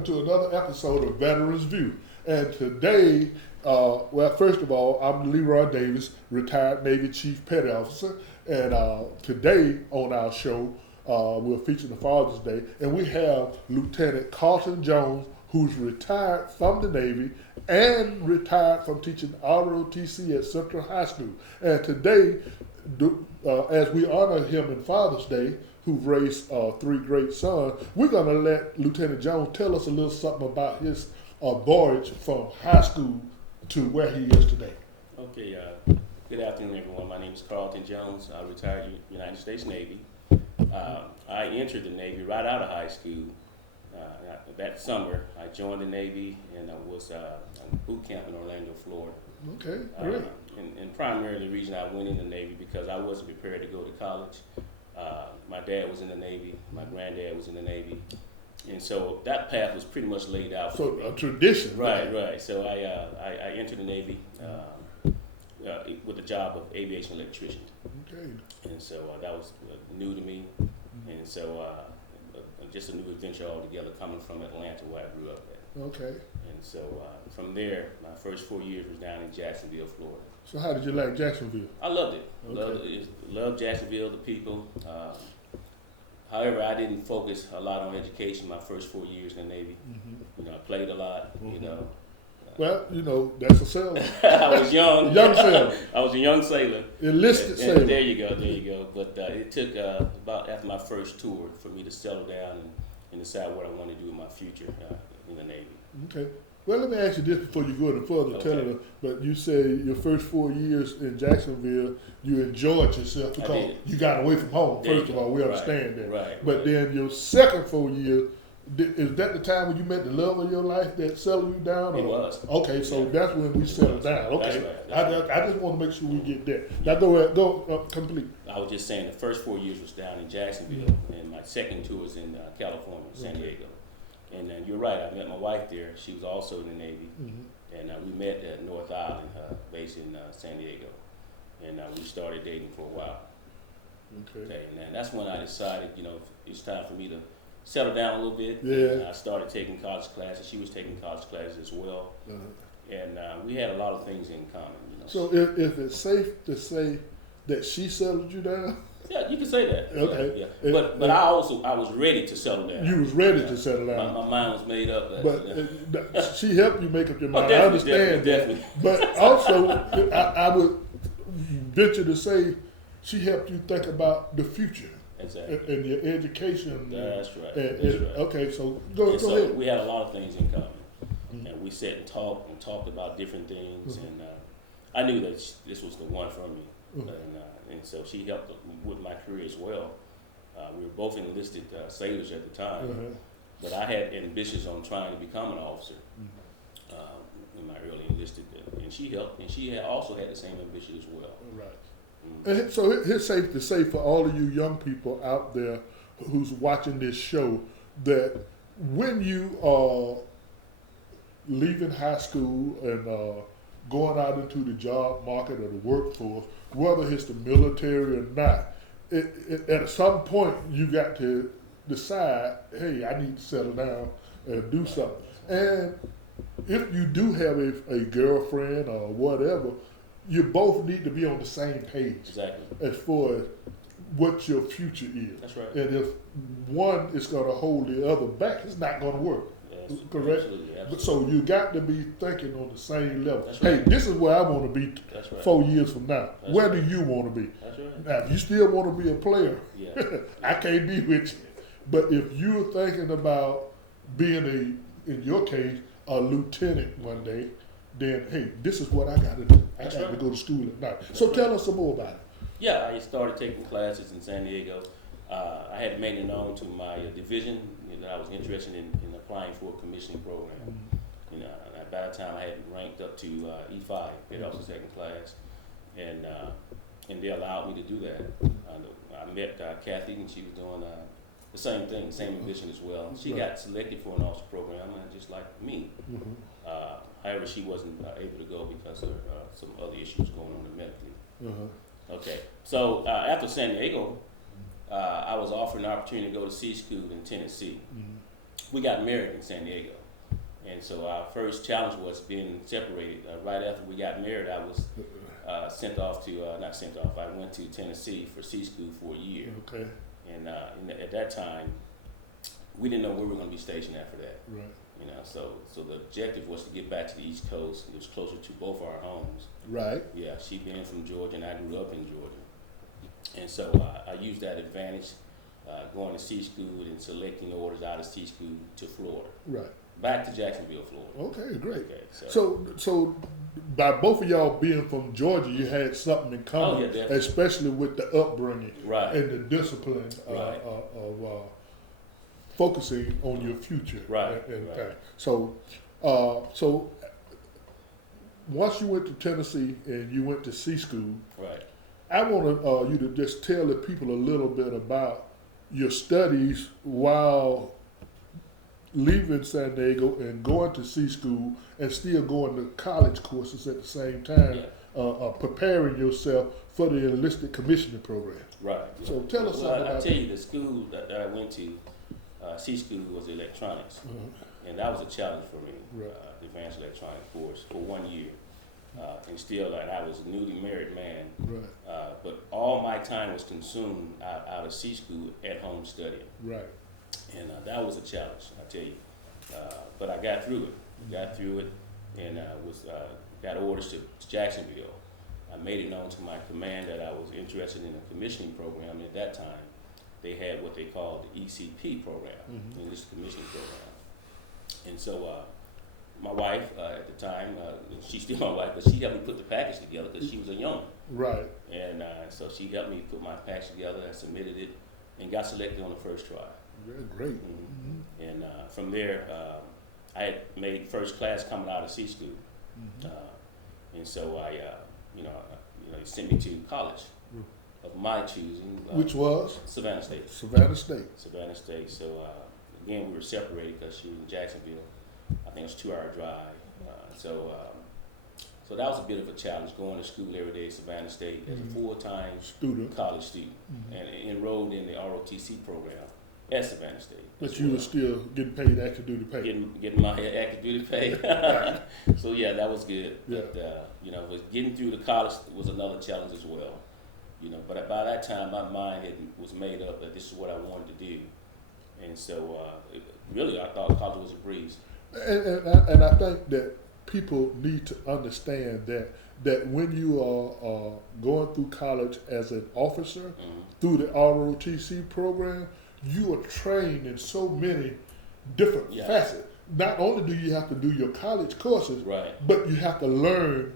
welcome to another episode of Veterans View. And today, well, first of all, I'm Leroy Davis, retired Navy Chief Petty Officer. And today on our show, we're featuring the Father's Day. And we have Lieutenant Carlton Jones, who's retired from the Navy and retired from teaching ROTC at Central High School. And today, as we honor him in Father's Day, who've raised three great sons, we're going to let Lieutenant Jones tell us a little something about his voyage from high school to where he is today. Okay, good afternoon, everyone. My name is Carlton Jones. I retired United States Navy. I entered the Navy right out of high school. That summer, I joined the Navy, and I was on boot camp in Orlando, Florida. Okay, great. And primarily the reason I went in the Navy because I wasn't prepared to go to college. My dad was in the Navy. My granddad was in the Navy. And so that path was pretty much laid out for me. So a tradition. Right. So I entered the Navy with the job of aviation electrician. Okay. And so that was new to me. And so just a new adventure altogether coming from Atlanta where I grew up at. Okay. And so from there, my first 4 years was down in Jacksonville, Florida. So how did you like Jacksonville? I loved it. Okay. Loved Jacksonville, the people. However, I didn't focus a lot on education my first 4 years in the Navy. Mm-hmm. You know, I played a lot, you know. Well, you know, that's a sailor. I was young. Young sailor. I was a young sailor. Enlisted sailor. There you go. But it took about after my first tour for me to settle down and decide what I want to do in my future in the Navy. Okay. Well, let me ask you this before you go any further. Okay. Telling us, but you say your first 4 years in Jacksonville, you enjoyed yourself because you got away from home. There First of all, we understand that. Right. But then your second 4 years, is that the time when you met the love of your life that settled you down? It was. Okay, so that's when we settled down. Okay. That's right. I just want to make sure we get that. Now go complete. I was just saying the first 4 years was down in Jacksonville, and my second tour was in California, San Diego. And you're right, I met my wife there. She was also in the Navy. And we met at North Island, based in San Diego. And we started dating for a while. Okay. And that's when I decided, you know, it's time for me to settle down a little bit. Yeah. I started taking college classes. She was taking college classes as well. And we had a lot of things in common, you know. So if it's safe to say that she settled you down? Yeah, you can say that. Okay. Yeah. But I was ready to settle down. You was ready to settle down. My mind was made up. But she helped you make up your mind. I understand definitely. But also, I would venture to say she helped you think about the future. Exactly. And your education. That's right. Okay, so go ahead. We had a lot of things in common. And we sat and talked about different things. And I knew that this was the one for me. And so she helped with my career as well. We were both enlisted sailors at the time, but I had ambitions on trying to become an officer in my early enlisted, and she helped, and she also had the same ambition as well. Right. And so it's safe to say for all of you young people out there who's watching this show that when you are leaving high school and going out into the job market or the workforce, whether it's the military or not, at some point you got to decide, hey, I need to settle down and do something. And if you do have a girlfriend or whatever, you both need to be on the same page. Exactly. As far as what your future is. That's right. And if one is going to hold the other back, it's not going to work. Yes, correct? Absolutely. So you got to be thinking on the same level. That's hey, right. this is where I want to be 4 years from now. That's where right. do you want to be? That's right. Now, if you still want to be a player, I Yeah. can't be with you. But if you're thinking about being in your case, a lieutenant one day, then hey, this is what I got to do. I got to go to school at night. So tell us some more about it. Yeah, I started taking classes in San Diego. I had made it known to my division that I was interested in applying for a commissioning program. You know, and by the time I had ranked up to E5, Petty Officer Second Class, and they allowed me to do that. I met Kathy, and she was doing the same thing, same ambition as well. She got selected for an officer program, just like me. However, she wasn't able to go because of some other issues going on medically. Okay, so after San Diego, I was offered an opportunity to go to sea school in Tennessee. we got married in San Diego. And so our first challenge was being separated. Right after we got married, I was not sent off, I went to Tennessee for C school for a year. Okay. And at that time, we didn't know where we were going to be stationed after that. Right. You know, so the objective was to get back to the East Coast. It was closer to both our homes. Right. Yeah, she being from Georgia, and I grew up in Georgia. And so I used that advantage, going to C school and selecting orders out of C school to Florida. Right. Back to Jacksonville, Florida. Okay, great. Okay, So by both of y'all being from Georgia, you had something in common, especially with the upbringing and the discipline of focusing on your future. Right. So once you went to Tennessee and you went to C school, I want you to just tell the people a little bit about your studies while leaving San Diego and going to C school and still going to college courses at the same time, preparing yourself for the enlisted commissioning program. Right. So tell us something about that. I tell you, the school that I went to, C school, was electronics, and that was a challenge for me. The advanced electronics course for 1 year, and still, like, I was a newly married man. But all my time was consumed out of C school at home studying. Right. And that was a challenge, I tell you. But I got through it. And got orders to Jacksonville. I made it known to my command that I was interested in a commissioning program. And at that time, they had what they called the ECP program, English Commissioning Program. And so my wife at the time, she's still my wife, but she helped me put the package together because she was a young. Right. And so she helped me put my package together. I submitted it and got selected on the first try. Very great. And from there, I had made first class coming out of C school, and so I, they sent me to college of my choosing. Which was? Savannah State. Savannah State. Savannah State. So again, we were separated because she was in Jacksonville. I think it was a 2-hour drive. So that was a bit of a challenge, going to school every day at Savannah State as a full-time college student, and enrolled in the ROTC program at Savannah State. But you were still getting paid active duty pay. Getting my active duty pay. So yeah, that was good. Yeah. But getting through the college was another challenge as well. But by that time, my mind was made up that this is what I wanted to do, and so really I thought college was a breeze. And I think that people need to understand that when you are going through college as an officer through the ROTC program, you are trained in so many different facets. Not only do you have to do your college courses, but you have to learn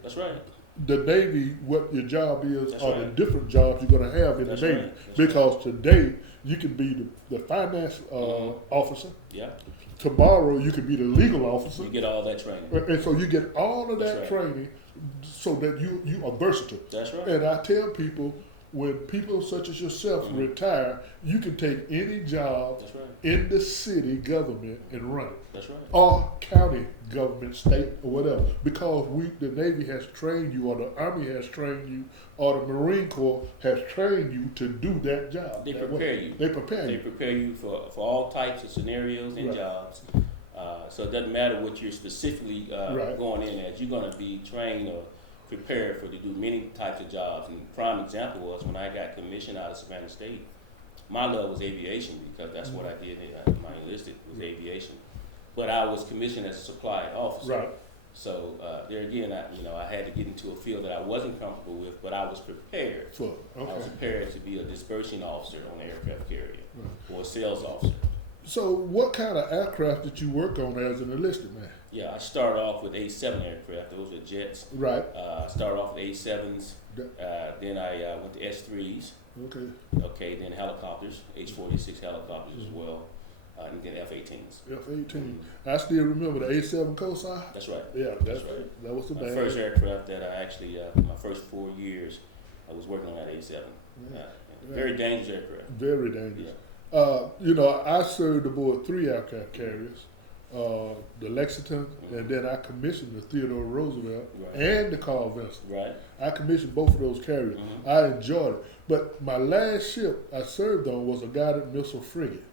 the Navy, what your job is, the different jobs you're going to have in the Navy. Because today you can be the finance officer. Yeah. Tomorrow you can be the legal officer. You get all that training. And so you get all of that training so that you are versatile. That's right. And I tell people, when people such as yourself retire, you can take any job in the city government and run it. That's right. Or county government, state, or whatever. Because the Navy has trained you, or the Army has trained you, or the Marine Corps has trained you to do that job. They prepare you. They prepare you. They prepare you for all types of scenarios and jobs. So it doesn't matter what you're specifically going in as. You're going to be trained or prepared to do many types of jobs. And prime example was when I got commissioned out of Savannah State. My love was aviation because that's what I did. My enlisted was aviation, but I was commissioned as a supply officer. Right. So there again, I had to get into a field that I wasn't comfortable with, but I was prepared. I was prepared to be a dispersing officer on an aircraft carrier or a sales officer. So what kind of aircraft did you work on as an enlisted man? Yeah, I started off with A7 aircraft. Those were jets. Right. Started off with A7s. Then I went to S3s. Okay. Okay. Then helicopters, H-46 helicopters as well, and then F-18s. F-18. I still remember the A7 Cosi. That's right. Yeah, that's right. That was the my first aircraft that I actually, my first 4 years, I was working on that A7. Very dangerous aircraft. Very dangerous. Yeah. I served aboard 3 aircraft carriers. The Lexington, and then I commissioned the Theodore Roosevelt and the Carl Vinson. Right. I commissioned both of those carriers. I enjoyed it. But my last ship I served on was a guided missile frigate.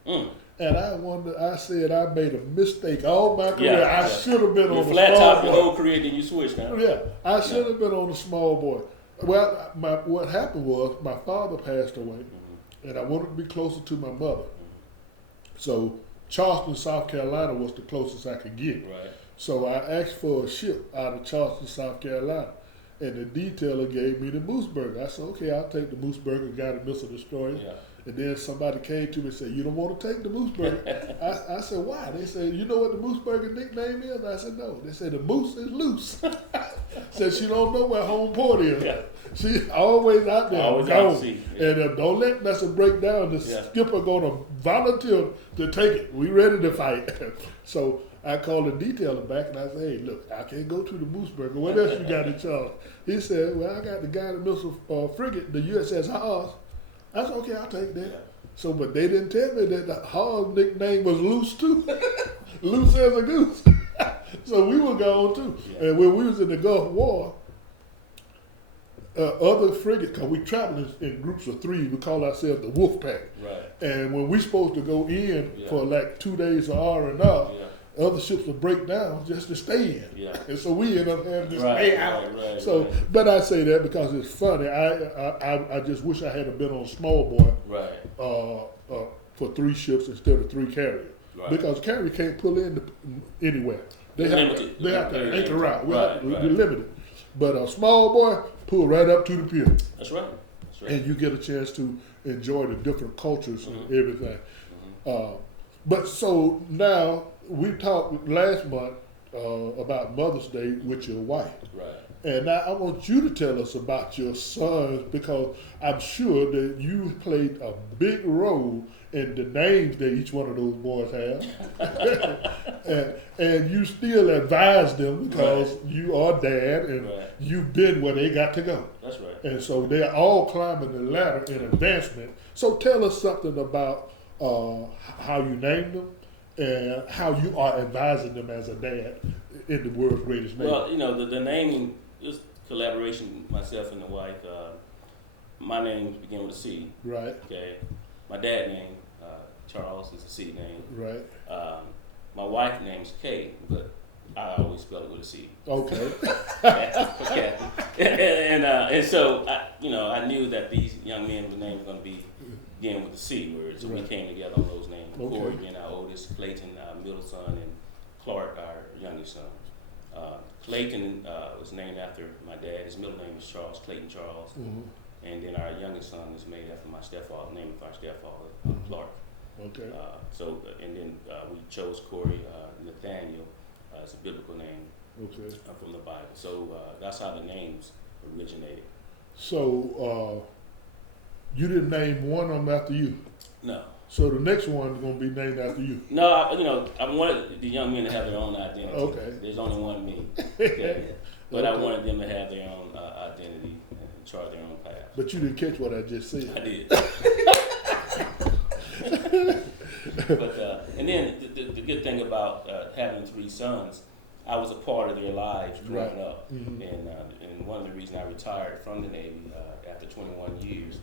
And I said I made a mistake all my career. Yeah, I should have been on the flat small top boy. your whole career, then you switched, huh? Yeah, I should have been on the small boy. Well, what happened was my father passed away, and I wanted to be closer to my mother. So Charleston, South Carolina was the closest I could get. Right. So I asked for a ship out of Charleston, South Carolina, and the detailer gave me the Moose Burger. I said, okay, I'll take the Moose Burger, got a missile destroyer. Yeah. And then somebody came to me and said, you don't want to take the Moose Burger? I said, why? They said, you know what the Moose Burger nickname is? I said, no. They said, the moose is loose. Said she don't know where home port is. Yeah. She always out there, Always gone. out to sea. Yeah. And don't let nothing break down. The skipper going to volunteer to take it. We ready to fight. So I called the detailer back and I said, hey, look, I can't go to the Moose Burger. What else you got in charge? He said, well, I got the guy in the missile frigate, the USS Hawes. I said, okay, I'll take that. Yeah. So, but they didn't tell me that the Hawes nickname was Loose too. Loose as a goose. So we were gone too. Yeah. And when we was in the Gulf War, other frigates, because we traveled in groups of 3, we call ourselves the Wolf Pack. Right. And when we supposed to go in for like 2 days of R&R, other ships would break down just to stay in. Yeah. And so we end up having to stay out. So, but I say that because it's funny. I just wish I had been on small boy for 3 ships instead of 3 carriers. Right. Because carrier can't pull in anywhere. They have to anchor out. We're limited. But a small boy pull right up to the pier. That's right. And you get a chance to enjoy the different cultures and everything. But so now, we talked last month about Mother's Day with your wife. Right. And now I want you to tell us about your sons, because I'm sure that you played a big role in the names that each one of those boys have. and you still advise them because you are dad and you've been where they got to go. That's right. And so they're all climbing the ladder in advancement. So tell us something about how you named them and how you are advising them as a dad in the world's greatest name. Well, you know, the naming is collaboration, myself and the wife. My name began with a C. Right. Okay. My dad name, Charles, is a C name. Right. My wife name's Kay, but I always spell it with a C. Okay. Okay. And so, I knew that these young men's names were going to be beginning with the C word, so we came together on those names. Okay. Corey being our oldest, Clayton, our middle son, and Clark, our youngest son. Clayton was named after my dad. His middle name is Charles, Clayton Charles. Mm-hmm. And then our youngest son is made after my stepfather, named after our stepfather, Clark. Okay. And then we chose Corey Nathaniel as a biblical name from the Bible. So that's how the names originated. So you didn't name one of them after you? No. So the next one is going to be named after you? No, I wanted the young men to have their own identity. Okay. There's only one me. Okay. But I wanted them to have their own identity and chart their own path. But you didn't catch what I just said. I did. But and then the good thing about having 3 sons, I was a part of their lives growing up. Mm-hmm. And one of the reasons I retired from the Navy after 21 years,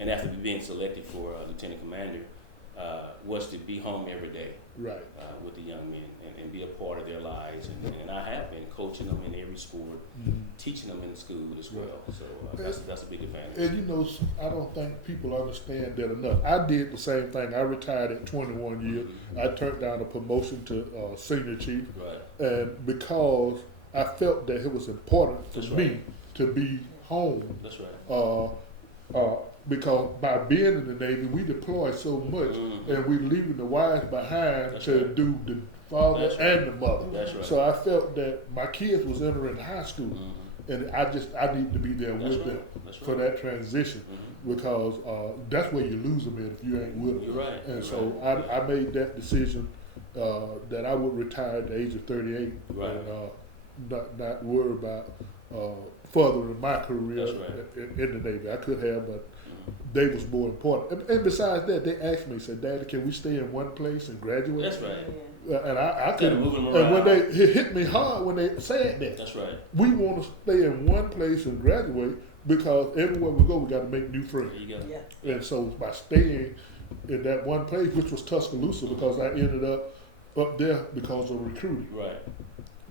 and after being selected for lieutenant commander, was to be home every day with the young men and be a part of their lives. And I have been coaching them in every sport, teaching them in school as well. So that's a big advantage. And I don't think people understand that enough. I did the same thing. I retired at 21 years. Mm-hmm. I turned down a promotion to senior chief. Right. And because I felt that it was important for me to be home. That's right. Because by being in the Navy, we deploy so much, and we're leaving the wives behind do the father and the mother. That's right. So I felt that my kids was entering high school, and I need to be there with them for that transition, because that's where you lose them if you ain't with them. You're right. And so I made that decision that I would retire at the age of 38 and not worry about furthering my career in the Navy. I could have, but they was more important. And besides that, they asked me, said, Daddy, can we stay in one place and graduate? That's right. And I couldn't. And when it hit me hard when they said that. That's right. We want to stay in one place and graduate, because everywhere we go, we got to make new friends. There you go. Yeah. And so by staying in that one place, which was Tuscaloosa, because I ended up there because of recruiting. Right.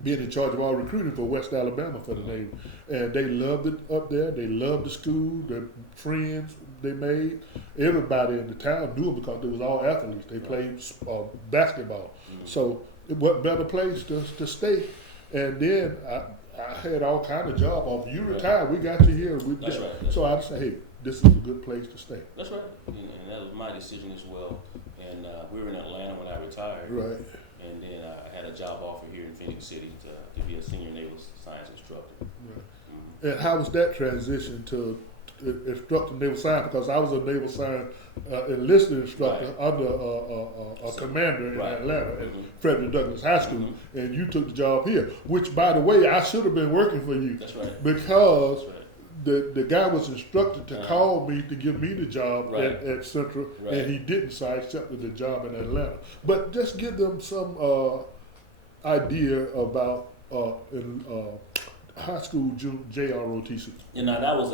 Being in charge of all recruiting for West Alabama for the Navy. And they loved it up there. They loved the school, the friends they made. Everybody in the town knew them because they was all athletes. They played basketball. So what better place to stay? And then I had all kind of job offers. You retired, we got you here. That's right. So I said, hey, this is a good place to stay. That's right. And that was my decision as well. And we were in Atlanta when I retired. Right. And then I had a job offer here in Phoenix City to be a senior naval science instructor. Right. And how was that transition to instructor naval science? Because I was a naval science enlisted instructor under a commander in Atlanta at Frederick Douglass High School, and you took the job here. Which, by the way, I should have been working for you. That's right. Because the guy was instructed to call me to give me the job at Central, and he didn't, so I accepted the job in Atlanta. But just give them some idea about high school JROTC. You know, that was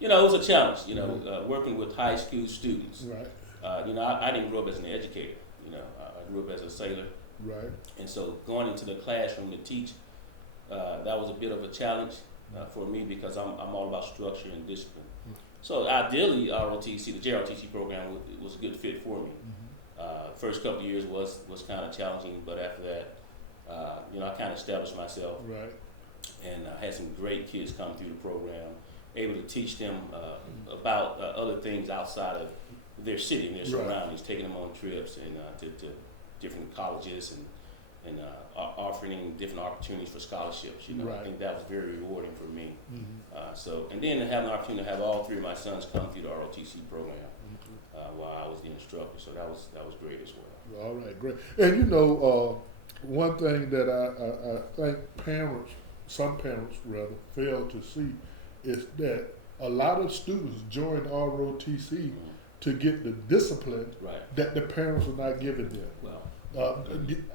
it was a challenge. You know, working with high school students. Right. You know, I didn't grow up as an educator. You know, I grew up as a sailor. Right. And so going into the classroom to teach, that was a bit of a challenge for me because I'm all about structure and discipline. So ideally, ROTC, the JROTC program was a good fit for me. First couple of years was kind of challenging, but after that, I kind of established myself. Right. And I had some great kids come through the program, able to teach them about other things outside of their city and their surroundings, taking them on trips and to different colleges and offering different opportunities for scholarships. You know, I think that was very rewarding for me. And then having the opportunity to have all three of my sons come through the ROTC program while I was the instructor, so that was great as well. All right, great. And one thing that I think some parents rather, fail to see is that a lot of students join ROTC to get the discipline that the parents are not giving them. Well,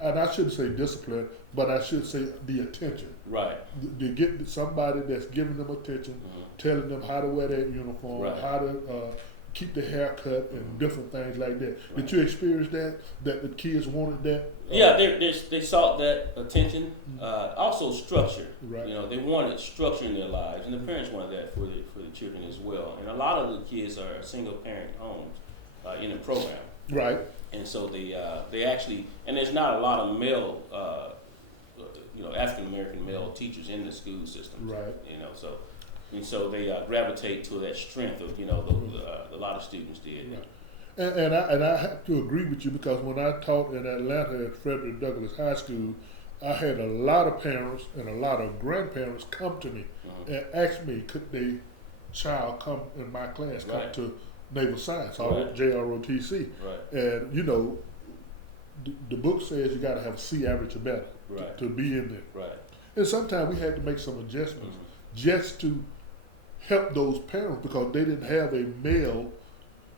and I shouldn't say discipline, but I should say the attention. Right. You get somebody that's giving them attention, telling them how to wear that uniform, how to keep the haircut, and different things like that. Did you experience that the kids wanted that? Yeah, they sought that attention. Also structure. Right. You know, they wanted structure in their lives, and the parents wanted that for the children as well. And a lot of the kids are single parent homes in the program. Right. And so they actually, and there's not a lot of male, African American male teachers in the school system. Right. You know, so they gravitate to that strength of a lot of students did. Right. And I have to agree with you because when I taught in Atlanta at Frederick Douglass High School, I had a lot of parents and a lot of grandparents come to me and ask me, could their child come in my class, come to Naval Science, or JROTC. Right. And, the book says you got to have a C average or better to be in there. Right. And sometimes we had to make some adjustments just to help those parents because they didn't have a male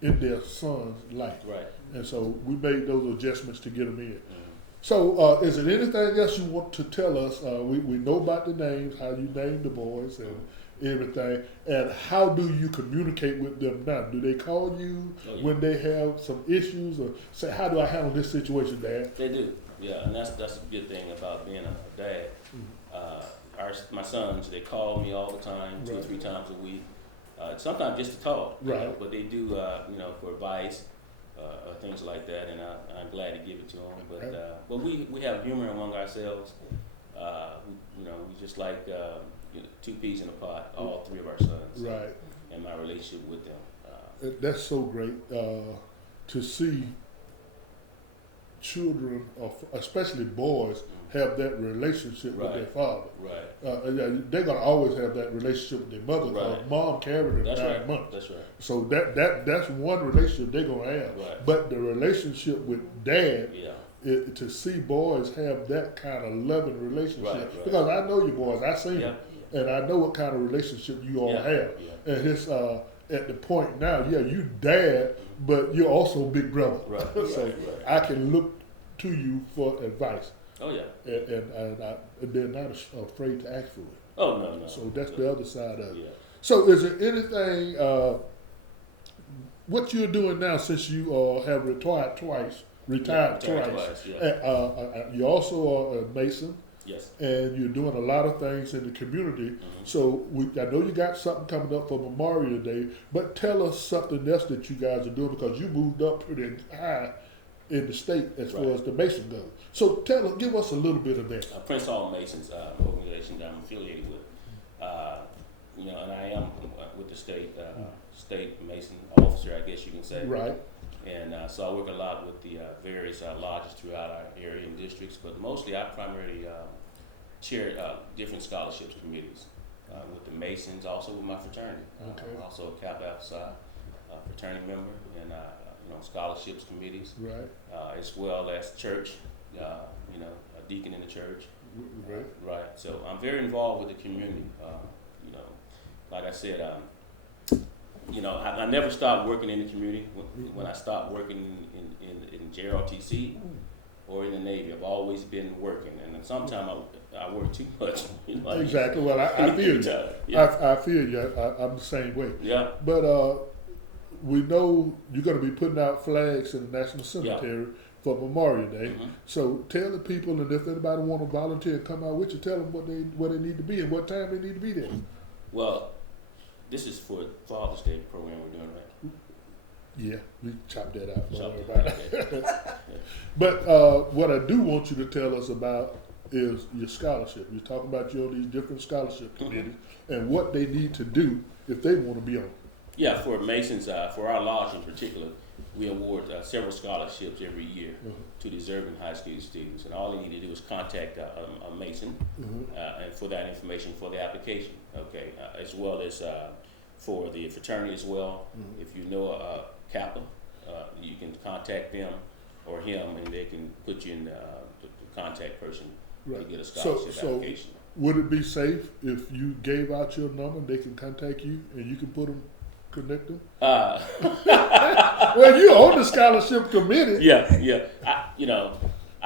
in their son's life. Right. And so we made those adjustments to get them in. So is there anything else you want to tell us? We know about the names, how you name the boys and everything, and how do you communicate with them now? Do they call you when they have some issues or say, how do I handle this situation, Dad? They do, yeah, and that's a good thing about being a dad. My sons, they call me all the time, 2 or 3 times a week. Sometimes just to talk, but they do, for advice, things like that, and I'm glad to give it to them. But we have humor among ourselves. We just like 2 peas in a pot, all 3 of our sons. Right. And my relationship with them. That's so great to see children, especially boys, have that relationship with their father. Right. They're gonna always have that relationship with their mother because mom carried them 9 months. That's right. So that's one relationship they're gonna have. Right. But the relationship with dad, to see boys have that kind of loving relationship, because I know you boys, I seen them, and I know what kind of relationship you all have. And it's at the point now, you dad, but you're also big brother. Right. So I can look to you for advice. Oh yeah. And they're not afraid to ask for it. Oh no. So that's the other side of it. So is there anything, what you're doing now since you have retired twice, Retired twice, yeah. you also are a Mason, Yes. and you're doing a lot of things in the community. Mm-hmm. So I know you got something coming up for Memorial Day, but tell us something else that you guys are doing, because you moved up pretty high in the state as far as the Mason goes. So give us a little bit of that. Prince Hall Masons organization that I'm affiliated with. And I am with the state Mason officer, I guess you can say. Right. And so I work a lot with the various lodges throughout our area and districts, but mostly I primarily chair different scholarships committees with the Masons, also with my fraternity. Okay. I'm also a Kappa Alpha Psi fraternity member, and scholarships committees, Right. as well as church. A deacon in the church. Right. Right. So I'm very involved with the community. Like I said, I never stopped working in the community. When I stopped working in JRTC or in the Navy, I've always been working, and then sometimes I work too much. Exactly. Well, I feel you. Yeah. I feel you. I'm the same way. Yeah. But we know you're going to be putting out flags in the National Cemetery for Memorial Day. Mm-hmm. So tell the people, and if anybody want to volunteer, come out with you. Tell them where they need to be and what time they need to be there. Well, this is for Father's Day program we're doing, right? Yeah, we chop that out. Don't Chop worry it about out. it. But what I do want you to tell us about is your scholarship. You're talking about these different scholarship committees and what they need to do if they want to be on. Yeah, for Masons, for our lodge in particular, we award several scholarships every year to deserving high school students, and all they need to do is contact a Mason and for that information for the application. Okay, as well as for the fraternity as well. If you know a Kappa, you can contact them or him, and they can put you in the contact person to get a scholarship application. Would it be safe if you gave out your number, they can contact you, and you can connect them? Well, you're on the scholarship committee. Yeah.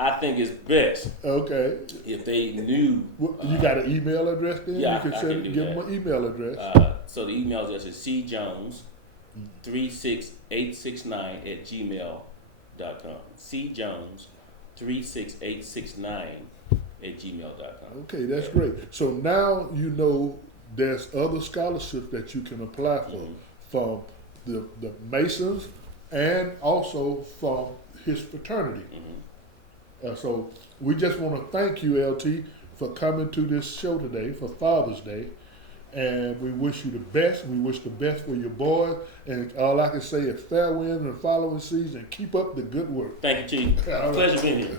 I think it's best. Okay. If they knew. You got an email address then? Yeah, you can give them an email address. So the email address is cjones36869@gmail.com. cjones36869@gmail.com. Okay, that's great. So now you know there's other scholarships that you can apply for from the Masons and also from his fraternity. So we just want to thank you, LT, for coming to this show today for Father's Day. And we wish you the best. We wish the best for your boys. And all I can say is fair winds and following season. Keep up the good work. Thank you, Chief. Pleasure being here.